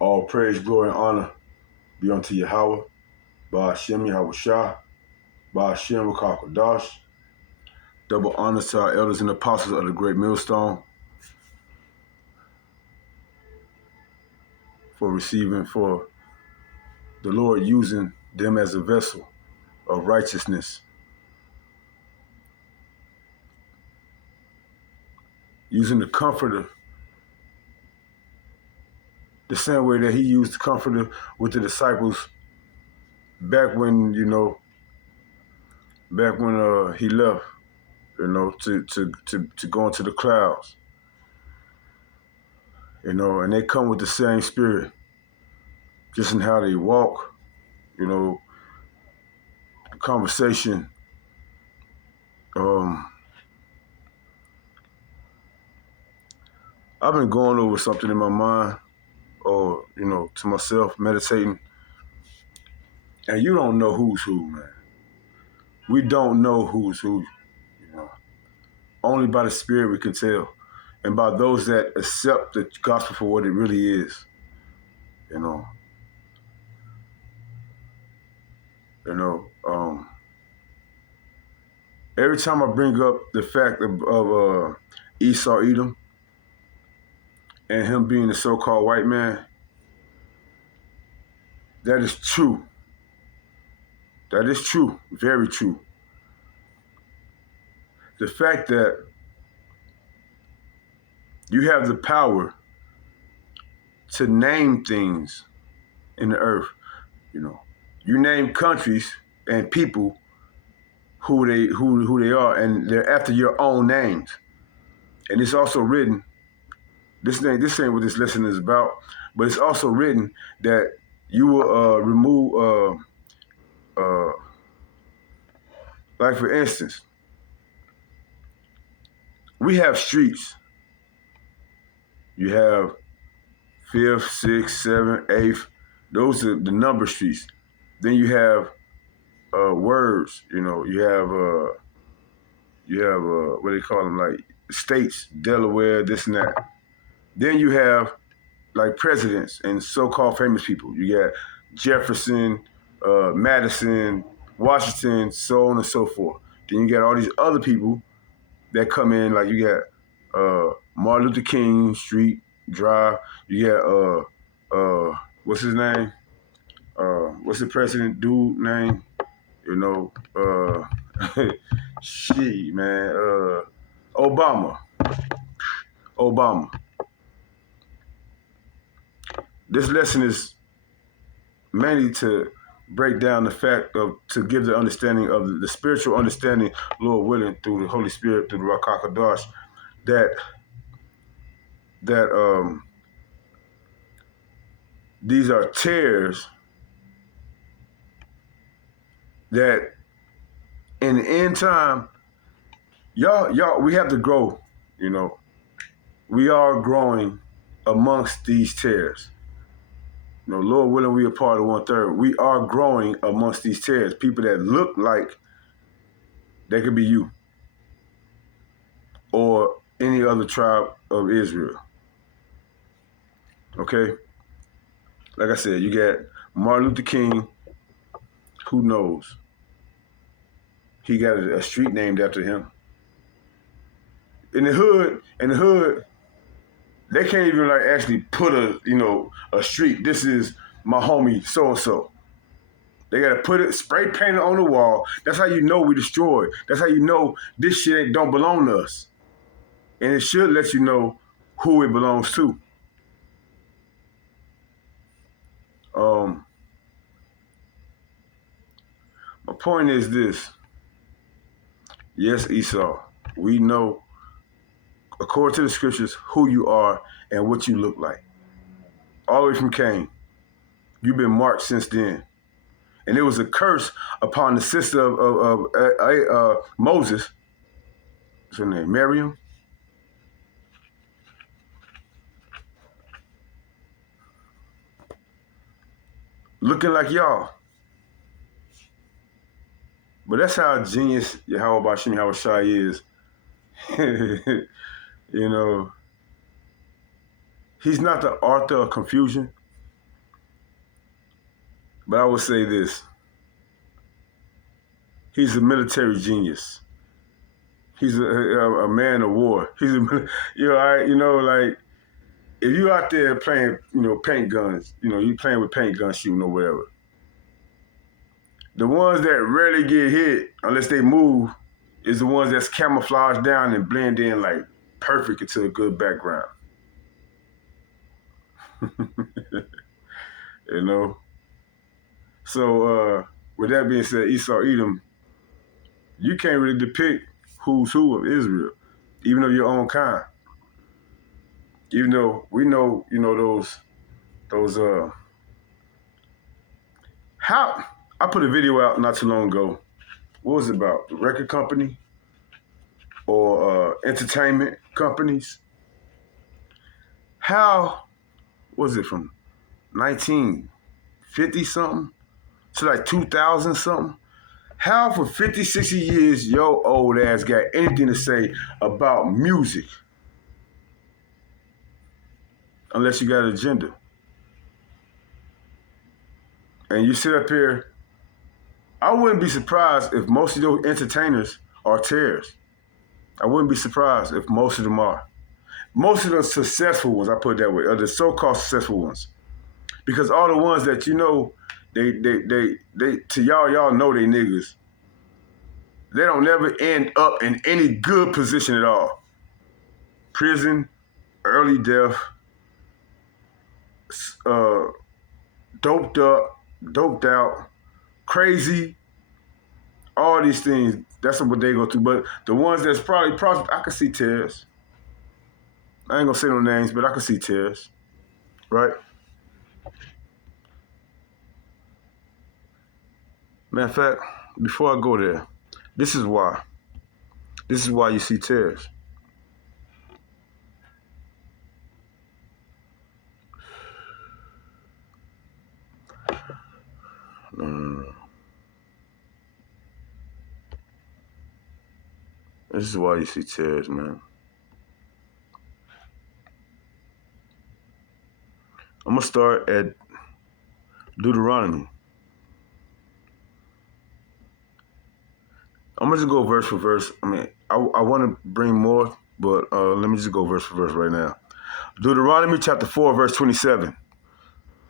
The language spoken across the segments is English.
All praise, glory, and honor be unto Yahweh, Ba'ashem Yahweh Shah, Ba'ashem Rakakadash. Double honors to our elders and apostles of the great millstone for the Lord using them as a vessel of righteousness, using the comforter the same way that he used the comforter with the disciples back when, he left, to go into the clouds, and they come with the same spirit, just in how they walk, the conversation. I've been going over something in my mind, or, to myself, meditating, and you don't know who's who, man. We don't know who's who, Only by the Spirit we can tell, and by those that accept the gospel for what it really is, Every time I bring up the fact of Esau Edom and him being the so-called white man, that is true. That is true, very true. The fact that you have the power to name things in the earth, you name countries and people who they are, and they're after your own names. And it's also written, this ain't what this lesson is about, but it's also written that you will remove, like for instance, we have streets. You have 5th, 6th, 7th, 8th. Those are the number streets. Then you have words. You have what they call them, like states, Delaware, this and that. Then you have like presidents and so-called famous people. You got Jefferson, Madison, Washington, so on and so forth. Then you got all these other people that come in, like you got Martin Luther King Street Drive. You got what's his name? What's the president dude name? Shit, man. Obama. This lesson is mainly to break down the fact to give the understanding of the spiritual understanding, Lord willing, through the Holy Spirit, through the Ruach HaKodesh, that these are tares that in the end time, y'all, we have to grow, We are growing amongst these tares. Lord willing, we are part of 1/3. We are growing amongst these tares, people that look like they could be you or any other tribe of Israel. Okay? Like I said, you got Martin Luther King. Who knows? He got a street named after him. In the hood, they can't even like actually put a street. This is my homie so-and-so. They gotta put it, spray paint it on the wall. That's how you know we destroyed. That's how you know this shit don't belong to us. And it should let you know who it belongs to. My point is this. Yes, Esau, we know, according to the scriptures, who you are and what you look like. All the way from Cain. You've been marked since then. And it was a curse upon the sister of Moses. What's her name? Miriam? Looking like y'all. But that's how genius Yahweh Bashim Yahweh Shai is. He's not the author of confusion. But I would say this. He's a military genius. He's a man of war. He's a, like if you out there playing, paint guns, you playing with paint guns shooting or whatever. The ones that rarely get hit unless they move is the ones that's camouflaged down and blend in like perfect into a good background. you know. So with that being said, Esau, Edom, you can't really depict who's who of Israel, even of your own kind. Even though we know, those how I put a video out not too long ago. What was it about? The record company or entertainment companies? How was it from 1950 something to like 2000 something? How for 50, 60 years your old ass got anything to say about music? Unless you got an agenda. And you sit up here, I wouldn't be surprised if most of those entertainers are tares. I wouldn't be surprised if most of them are. Most of the successful ones, I put it that way, are the so-called successful ones. Because all the ones that they to y'all know they niggas. They don't never end up in any good position at all. Prison, early death, doped up, doped out, crazy, all these things. That's what they go through. But the ones that's probably I can see tares. I ain't gonna say no names, but I can see tares. Right? Matter of fact, before I go there, this is why. This is why you see tares. This is why you see tares, man. I'm gonna start at Deuteronomy. I'm gonna just go verse for verse. I mean, I want to bring more, but let me just go verse for verse right now. Deuteronomy chapter 4, verse 27.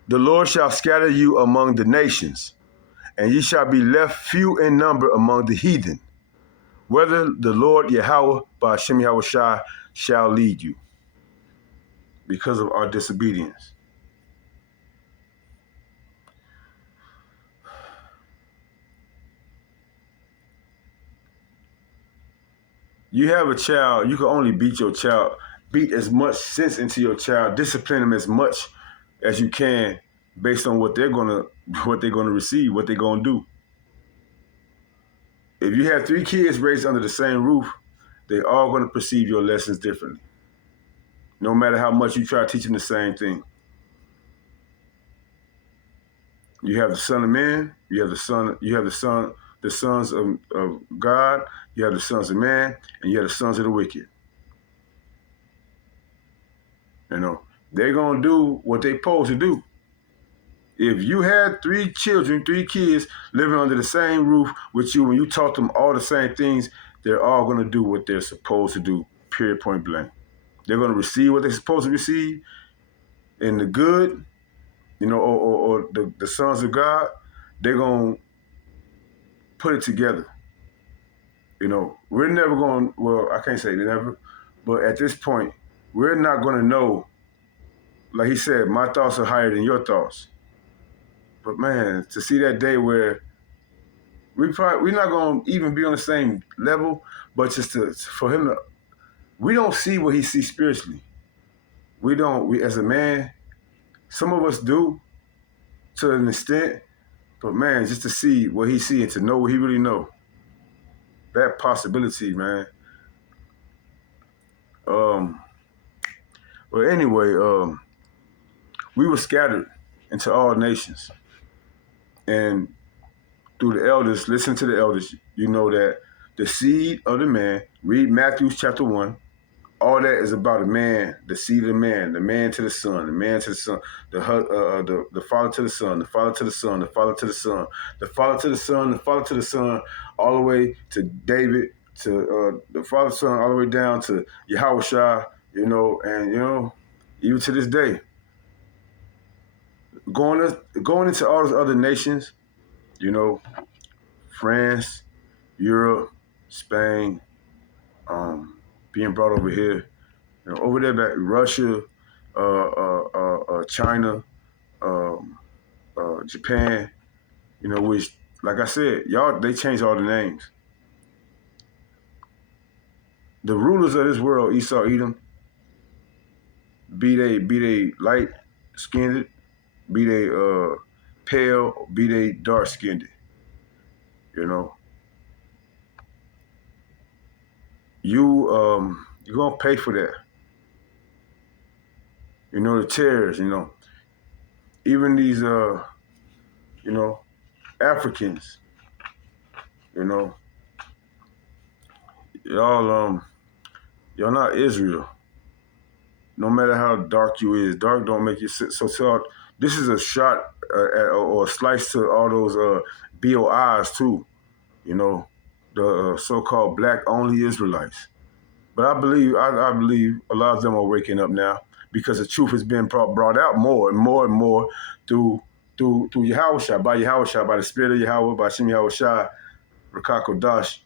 The Lord shall scatter you among the nations, and ye shall be left few in number among the heathen, whether the Lord Yahweh by Hashem Yahushai shall lead you, because of our disobedience. You have a child, you can only beat your child, beat as much sense into your child, discipline them as much as you can based on what they're gonna receive, what they're gonna do. If you have 3 kids raised under the same roof, they're all gonna perceive your lessons differently. No matter how much you try to teach them the same thing. You have the Son of Man, you have the sons of God, you have the sons of man, and you have the sons of the wicked. They're gonna do what they're supposed to do. If you had 3 children, 3 kids living under the same roof with you, and you taught them all the same things, they're all gonna do what they're supposed to do, period, point blank. They're gonna receive what they're supposed to receive in the good, or the sons of God. They're gonna put it together. We're never going, well, I can't say never, but at this point, we're not going to know, like he said, my thoughts are higher than your thoughts. But man, to see that day where we're not going to even be on the same level, but just for him to, we don't see what he sees spiritually. We as a man, some of us do to an extent, but man, just to see what he sees and to know what he really knows. That possibility, man. But anyway, we were scattered into all nations. And through the elders, listen to the elders, you know that the seed of the man, read Matthew chapter 1, All that is about a man, the seed of the man to the son, the man to the son, the father to the son, the father to the son, the father to the son, the father to the son, the father to the son, all the way to David, to the father son, all the way down to Yahushua, and even to this day, going into all those other nations, you know, France, Europe, Spain, being brought over here. Over there, back Russia, China, um, Japan. Which, like I said, y'all they changed all the names. The rulers of this world, Esau, Edom, be they light skinned, be they pale, be they dark skinned. You know, you're gonna pay for that. The terrorists. Even these Africans. You know, y'all not Israel. No matter how dark you is, dark don't make you sit. So this is a shot or a slice to all those BOIs too. The so-called black-only Israelites. But I believe a lot of them are waking up now because the truth has been brought out more and more and more through Yahushua, by the Spirit of Yahweh, by Shem Yahushua, Rakakodash.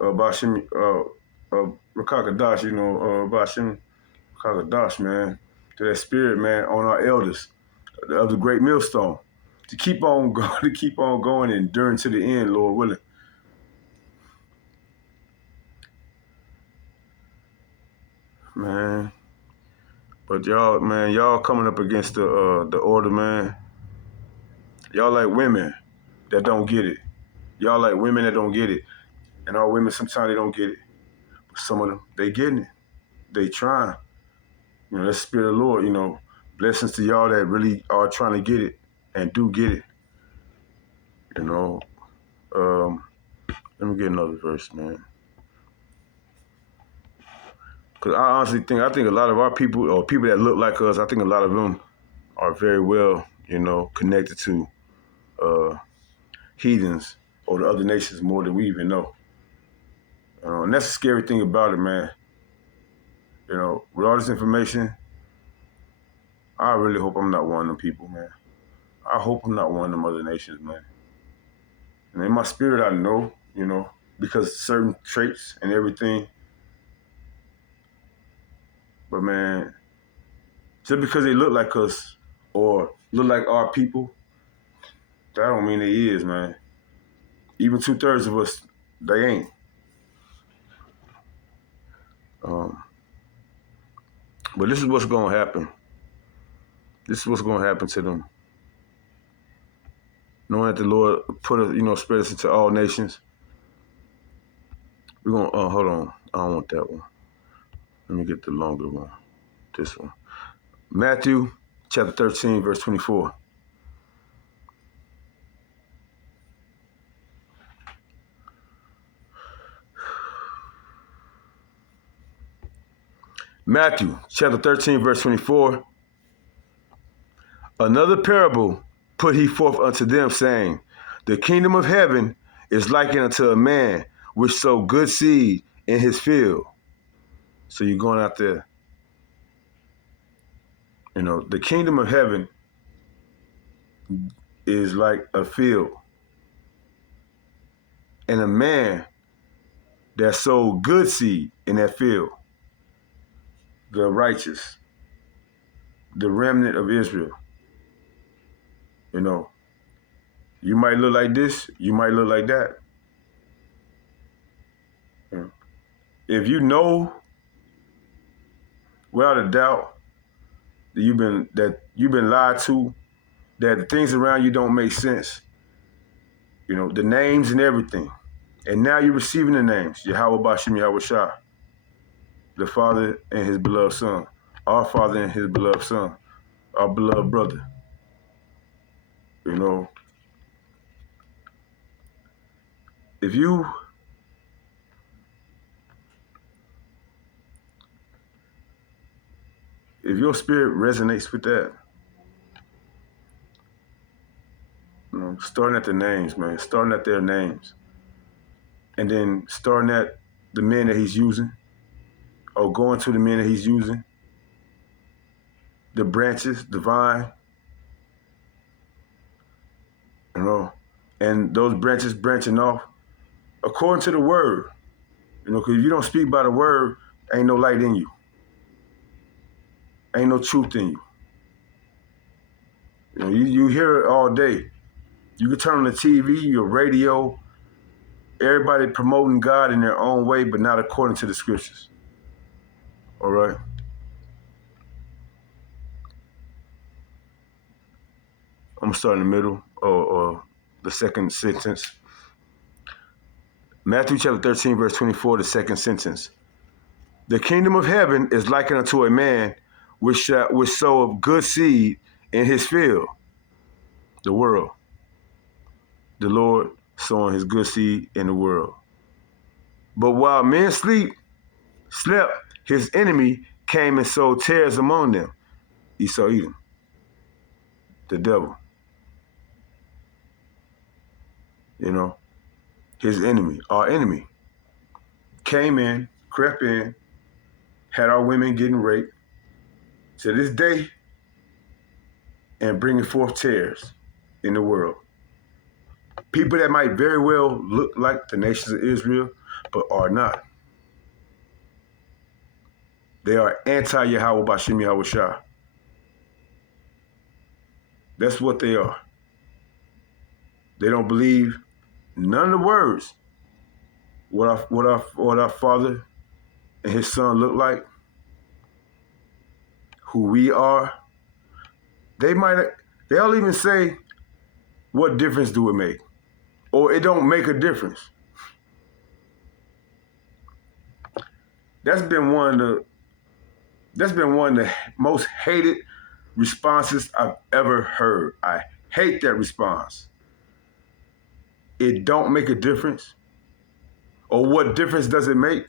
Bashim Rakakadash, Bashim Rakakadash, man, to that spirit, man, on our elders of the great millstone. To keep on going, and enduring to the end, Lord willing. Man. But y'all coming up against the order, man. Y'all like women that don't get it. Y'all like women that don't get it. And all women sometimes they don't get it. But some of them, they getting it. They trying. That's the Spirit of the Lord, blessings to y'all that really are trying to get it and do get it. Let me get another verse, man. Because I honestly think a lot of our people, or people that look like us, I think a lot of them are very well, connected to heathens or the other nations more than we even know. And that's the scary thing about it, man. With all this information, I really hope I'm not one of them people, man. I hope I'm not one of them other nations, man. And in my spirit, I know, because certain traits and everything. But man, just because they look like us or look like our people, that don't mean they is, man. Even 2/3 of us, they ain't. But this is what's gonna happen. This is what's gonna happen to them. Knowing that the Lord spread us into all nations. We're gonna hold on. I don't want that one. Let me get the longer one. This one. Matthew chapter 13, verse 24. Matthew chapter 13, verse 24. Another parable put he forth unto them, saying, the kingdom of heaven is likened unto a man which sowed good seed in his field. So you're going out there. The kingdom of heaven is like a field. And a man that sowed good seed in that field, the righteous, the remnant of Israel. You might look like this, you might look like that. If you know, without a doubt, that you've been lied to, that the things around you don't make sense, the names and everything. And now you're receiving the names, Yahweh Bashem Yahweh Shah, the Father and his beloved Son, our Father and his beloved Son, our beloved brother. If you if your spirit resonates with that, starting at the names, man, starting at their names, and then starting at the men that he's using, or going to the men that he's using, the branches, the vine, and those branches branching off according to the word, because if you don't speak by the word, ain't no light in you, ain't no truth in you. You hear it all day. You can turn on the TV, your radio, everybody promoting God in their own way, but not according to the scriptures. All right? I'm going to start in the middle, or the second sentence. Matthew chapter 13, verse 24, the second sentence. The kingdom of heaven is likened unto a man which soweth good seed in his field, the world. The Lord sowing his good seed in the world. But while men slept, his enemy came and sowed tares among them. Esau, Edom, the devil. His enemy, our enemy, came in, crept in, had our women getting raped to this day, and bringing forth tares in the world. People that might very well look like the nations of Israel, but are not. They are anti-Yahweh Bashim Yahweh Shah. That's what they are. They don't believe none of the words. What our Father and His Son look like, who we are. They'll even say, what difference do it make? Or it don't make a difference. That's been one of the most hated responses I've ever heard. I hate that response. It don't make a difference? Or what difference does it make?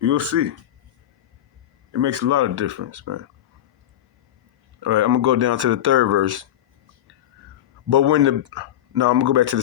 You'll see. It makes a lot of difference, man. All right, I'm going to go down to the third verse. Now I'm going to go back to the